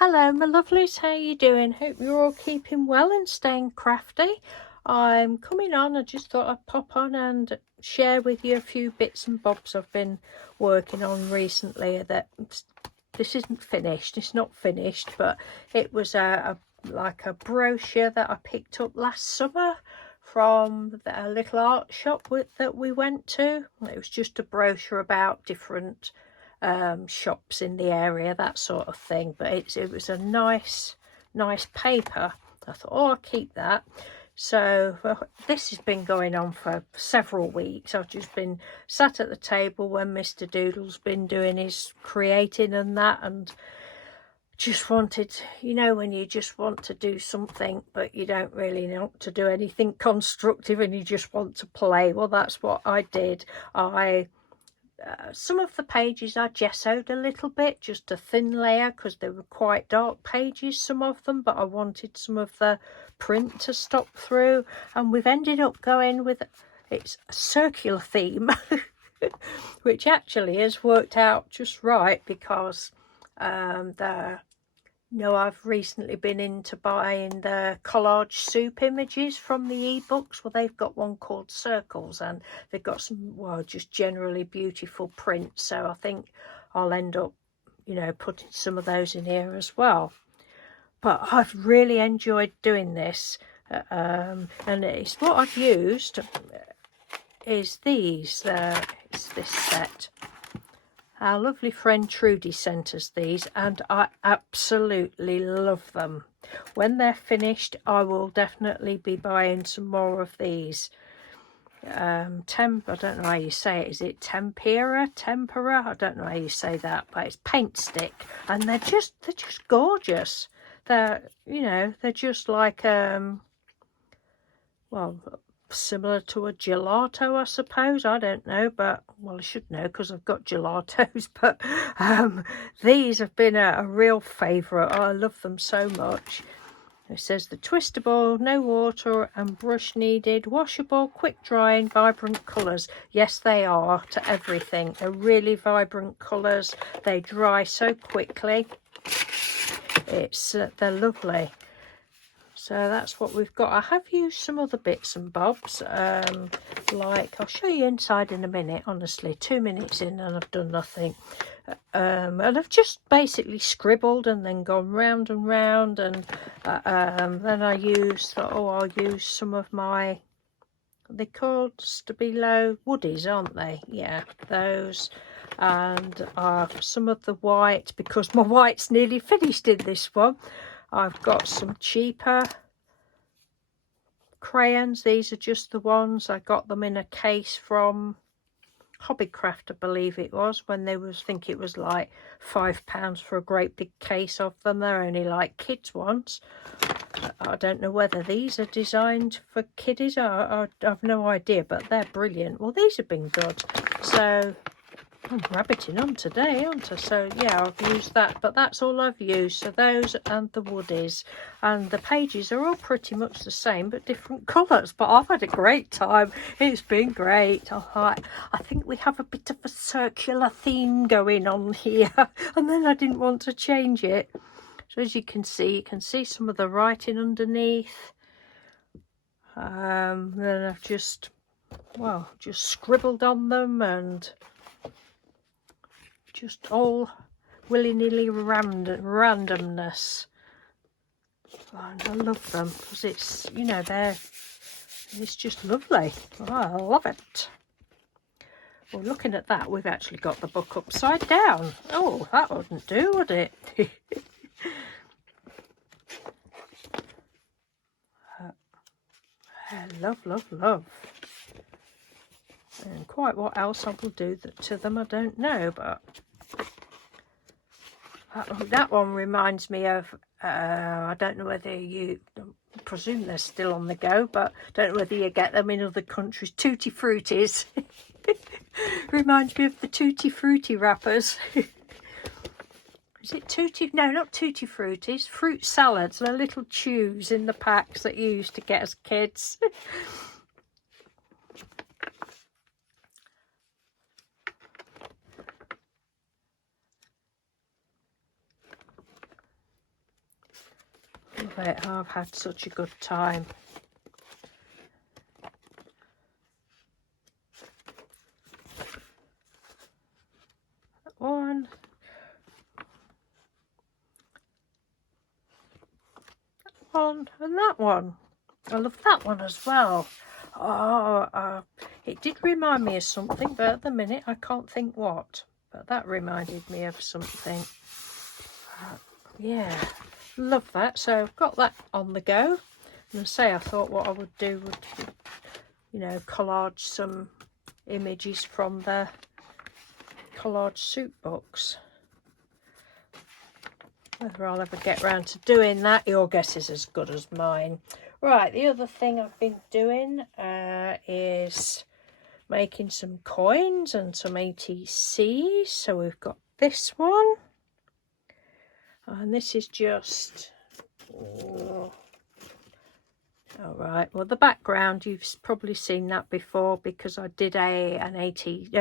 Hello my lovelies, how you doing? Hope you're all keeping well and staying crafty. I'm coming on, I just thought I'd pop on and share with you a few bits and bobs I've been working on recently. That this isn't finished, it's not finished, but it was like a brochure that I picked up last summer from a little art shop that we went to. It was just a brochure about different shops in the area, that sort of thing, but it was a nice paper. I thought, oh, I'll keep that. So this has been going on for several weeks. I've just been sat at the table when Mr. Doodle's been doing his creating and that, and just wanted, you know, when you just want to do something but you don't really want to do anything constructive and you just want to play. Well, that's what I did. Some of the pages I gessoed a little bit, just a thin layer, because they were quite dark pages, some of them, but I wanted some of the print to stop through, and we've ended up going with, it's a circular theme, which actually has worked out just right, because I've recently been into buying the collage soup images from the ebooks. Well, they've got one called Circles, and they've got some, well, just generally beautiful prints. So I think I'll end up, you know, putting some of those in here as well. But I've really enjoyed doing this. And it's what I've used is these. It's this set. Our lovely friend Trudy sent us these, and I absolutely love them. When they're finished, I will definitely be buying some more of these. I don't know how you say it. Is it tempera? I don't know how you say that, but it's paint stick, and they're just gorgeous. They're, you know, they're just like well, similar to a gelato, I suppose. I don't know, but, well, I should know because I've got gelatos, but these have been a real favourite. I love them so much. It says the twistable, no water and brush needed, washable, quick drying, vibrant colours. Yes, they are to everything. They're really vibrant colours. They dry so quickly. They're lovely. So that's what we've got. I have used some other bits and bobs, like, I'll show you inside in a minute. Honestly, 2 minutes in and I've done nothing. And I've just basically scribbled and then gone round and round, and then I thought, oh, I'll use some of my, they're called Stabilo woodies, aren't they? Yeah, those. And some of the white, because my white's nearly finished in this one. I've got some cheaper crayons. These are just the ones. I got them in a case from Hobbycraft, I believe it was, when they was, I think it was like £5 for a great big case of them. They're only like kids ones. I don't know whether these are designed for kiddies. I have no idea, but they're brilliant. Well, these have been good. So I'm rabbiting on today, aren't I? So yeah, I've used that, but that's all I've used. So those and the woodies, and the pages are all pretty much the same but different colours. But I've had a great time. It's been great. I think we have a bit of a circular theme going on here, and then I didn't want to change it. So as you can see some of the writing underneath. Then I've just scribbled on them, and just all willy-nilly randomness. And I love them because it's, you know, it's just lovely. Oh, I love it. Well, looking at that, we've actually got the book upside down. Oh, that wouldn't do, would it? Love. And quite what else I will do to them, I don't know, but that one reminds me of, I don't know whether I presume they're still on the go, but I don't know whether you get them in other countries, Tutti Fruities. Reminds me of the Tutti Frutti wrappers. Is it Tutti? No, not Tutti Fruities. Fruit salads. They're little chews in the packs that you used to get as kids. it. I've had such a good time. That one. That one and that one. I love that one as well. Oh, it did remind me of something, but at the minute I can't think what. But that reminded me of something. Yeah, love that. So I've got that on the go. And I thought what I would do would, you know, collage some images from the collage soup books. Whether I'll ever get round to doing that, your guess is as good as mine. Right, the other thing I've been doing is making some coins and some ATCs. So we've got this one. And this is just... Oh, all right, well, the background, you've probably seen that before because I did an iCAD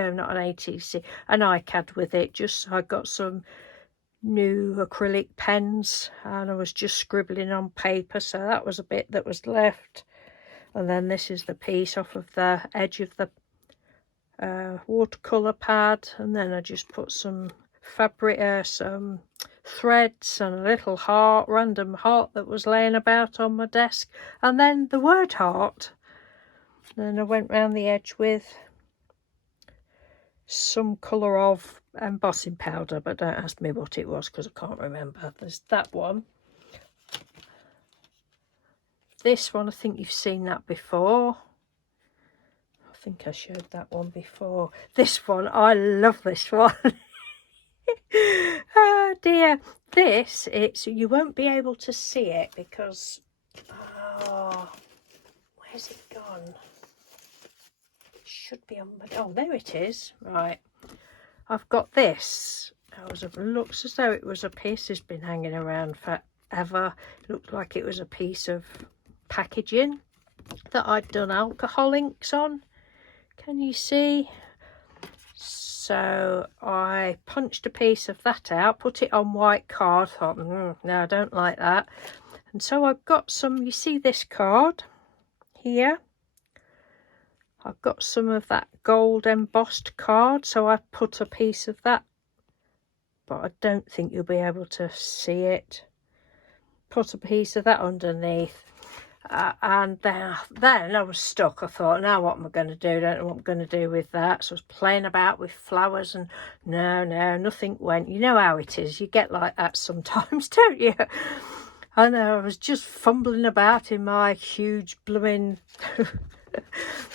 with it. Just I got some new acrylic pens and I was just scribbling on paper, so that was a bit that was left. And then this is the piece off of the edge of the watercolor pad, and then I just put some fabric, some threads and a little heart, random heart that was laying about on my desk, and then the word heart. Then I went round the edge with some colour of embossing powder, but don't ask me what it was because I can't remember. There's that one. This one, I think you've seen that before. I think I showed that one before. This one, I love this one. Oh dear. This, you won't be able to see it because, oh, where's it gone? Should be on my, oh, there it is. Right, I've got this. It looks as though it was a piece that's been hanging around forever. It looked like it was a piece of packaging that I'd done alcohol inks on. Can you see? So I punched a piece of that out, put it on white card, thought, no, I don't like that. And so I've got some, you see this card here? I've got some of that gold embossed card, so I put a piece of that, but I don't think you'll be able to see it. Put a piece of that underneath, and then I was stuck. I thought, now what am I going to do? I don't know what I'm going to do with that. So I was playing about with flowers, and no, nothing went. You know how it is. You get like that sometimes, don't you? I know, I was just fumbling about in my huge blooming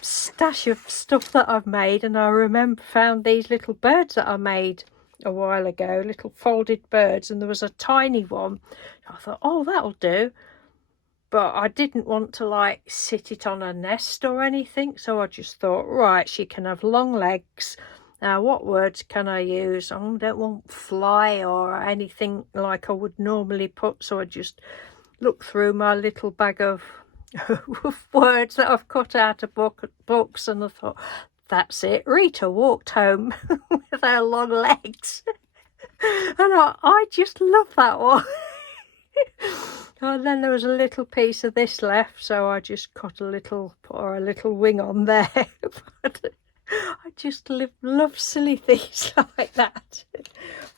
stash of stuff that I've made, and I found these little birds that I made a while ago, little folded birds, and there was a tiny one. I thought, oh, that'll do, but I didn't want to like sit it on a nest or anything, so I just thought, right, she can have long legs. Now what words can I use? I don't want fly or anything like I would normally put, so I just looked through my little bag of words that I've cut out of books, and I thought, that's it. Rita walked home with her long legs. And I just love that one. And then there was a little piece of this left, so I just cut a little wing on there. But I just love silly things like that.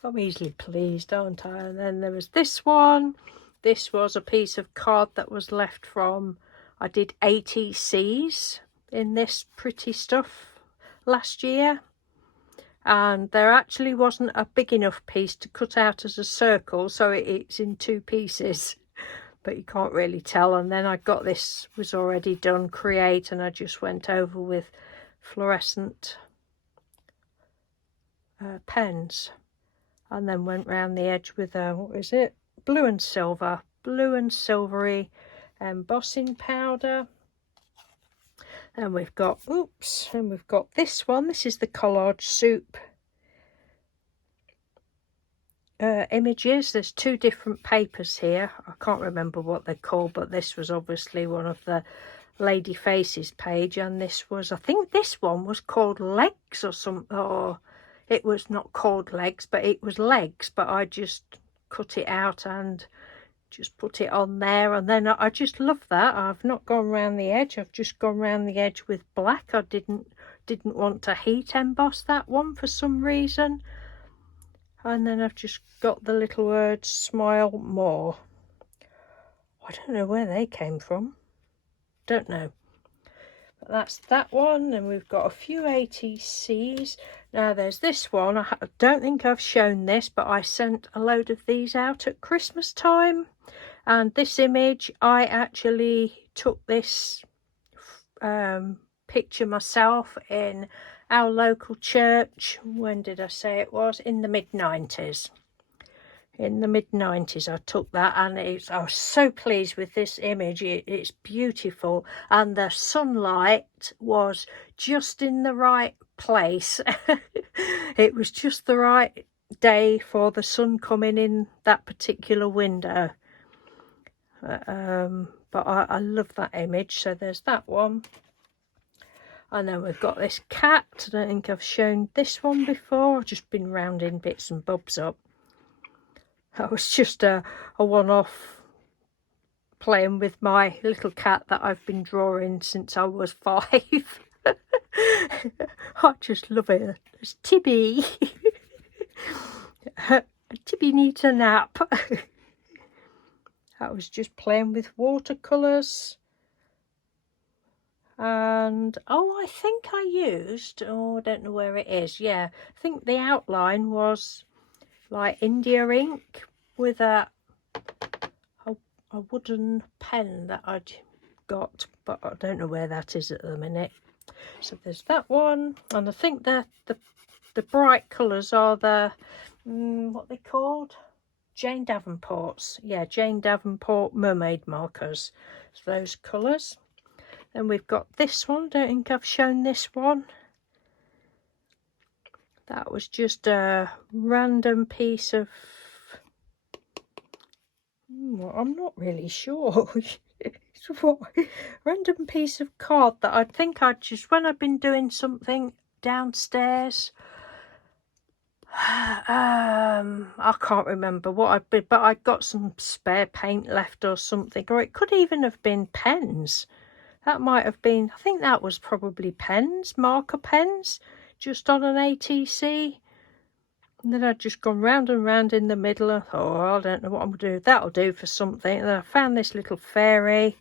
I'm easily pleased, aren't I? And then there was this one. This was a piece of card that was left from, I did ATCs in this pretty stuff last year, and there actually wasn't a big enough piece to cut out as a circle, so it's in two pieces, but you can't really tell. And then I got this, was already done, create, and I just went over with fluorescent pens, and then went round the edge with what is it, blue and silvery embossing powder. And we've got, and we've got this one. This is the collage soup images. There's two different papers here. I can't remember what they're called, but this was obviously one of the lady faces page, and this was, I think this one was called legs or something, or it was not called legs, but it was legs, but I just cut it out and just put it on there, and then I just love that. I've not gone around the edge, I've just gone around the edge with black. I didn't want to heat emboss that one for some reason. And then I've just got the little words smile more. I don't know where they came from, don't know. But that's that one. And we've got a few ATCs. Now there's this one. I don't think I've shown this, but I sent a load of these out at Christmas time. And this image, I actually took this picture myself in our local church. When did I say it was? In the mid-90s. In the mid-90s I took that, and I was so pleased with this image. It's beautiful, and the sunlight was just in the right place. It was just the right day for the sun coming in that particular window. But I love that image. So there's that one. And then we've got this cat. I don't think I've shown this one before. I've just been rounding bits and bobs up. That was just a one-off, playing with my little cat that I've been drawing since I was 5. I just love it. It's Tibby. Tibby needs a nap. That was just playing with watercolours. And I think I used, I don't know where it is. Yeah, I think the outline was like India ink with a wooden pen that I'd got, but I don't know where that is at the minute. So there's that one, and I think the bright colours are the what they called, Jane Davenport's. Yeah, Jane Davenport mermaid markers. So those colours. Then we've got this one. Don't think I've shown this one. That was just a random piece of, I'm not really sure. Random piece of card that I think I just, when I've been doing something downstairs, I can't remember what I've been, but I got some spare paint left or something, or it could even have been pens. That might have been, I think that was probably pens, marker pens, just on an ATC. And then I'd just gone round and round in the middle. I thought, I don't know what I'm going to do. That'll do for something. And then I found this little fairy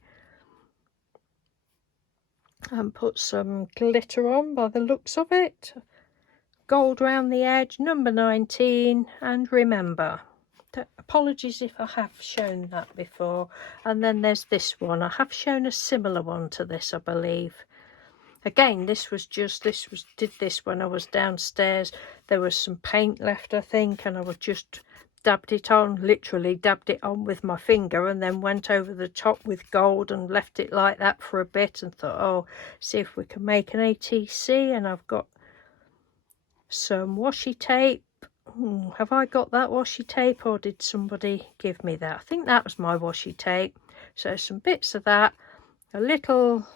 and put some glitter on by the looks of it. Gold round the edge, number 19, and remember. Apologies if I have shown that before. And then there's this one. I have shown a similar one to this, I believe. Again, did this when I was downstairs. There was some paint left, I think, and I was just dabbed it on, literally dabbed it on with my finger, and then went over the top with gold and left it like that for a bit, and thought, oh, see if we can make an ATC. And I've got some washi tape. Have I got that washi tape, or did somebody give me that? I think that was my washi tape. So some bits of that, a little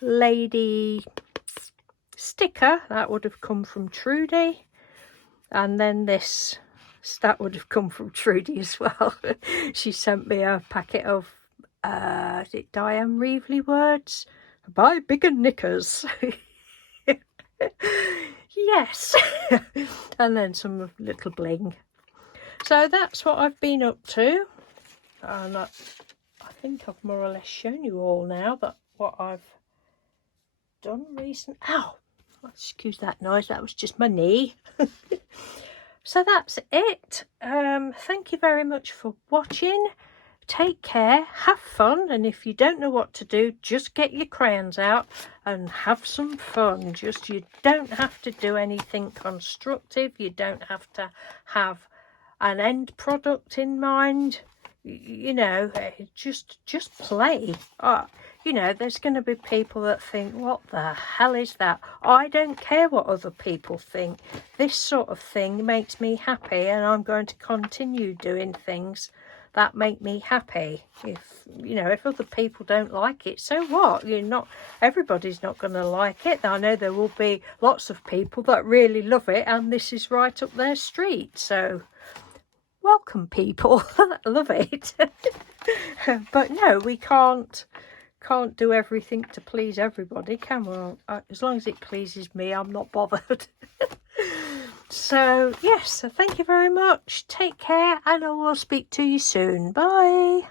lady sticker that would have come from Trudy, and then this, that would have come from Trudy as well. She sent me a packet of is it Diane Reevely words? Buy bigger knickers. Yes. And then some little bling. So that's what I've been up to, and I think I've more or less shown you all now that what I've done recent. Ow, excuse that noise, that was just my knee. So that's it. Thank you very much for watching. Take care, have fun, and if you don't know what to do, just get your crayons out and have some fun. You don't have to do anything constructive. You don't have to have an end product in mind. You know, just play. You know, there's going to be people that think, what the hell is that? I don't care what other people think. This sort of thing makes me happy, and I'm going to continue doing things that make me happy. If you know, if other people don't like it, so what? Everybody's not going to like it. I know there will be lots of people that really love it, and this is right up their street. So welcome people. I love it. But no, we can't do everything to please everybody, can we? As long as it pleases me, I'm not bothered. So yes, so thank you very much. Take care, and I will speak to you soon. Bye.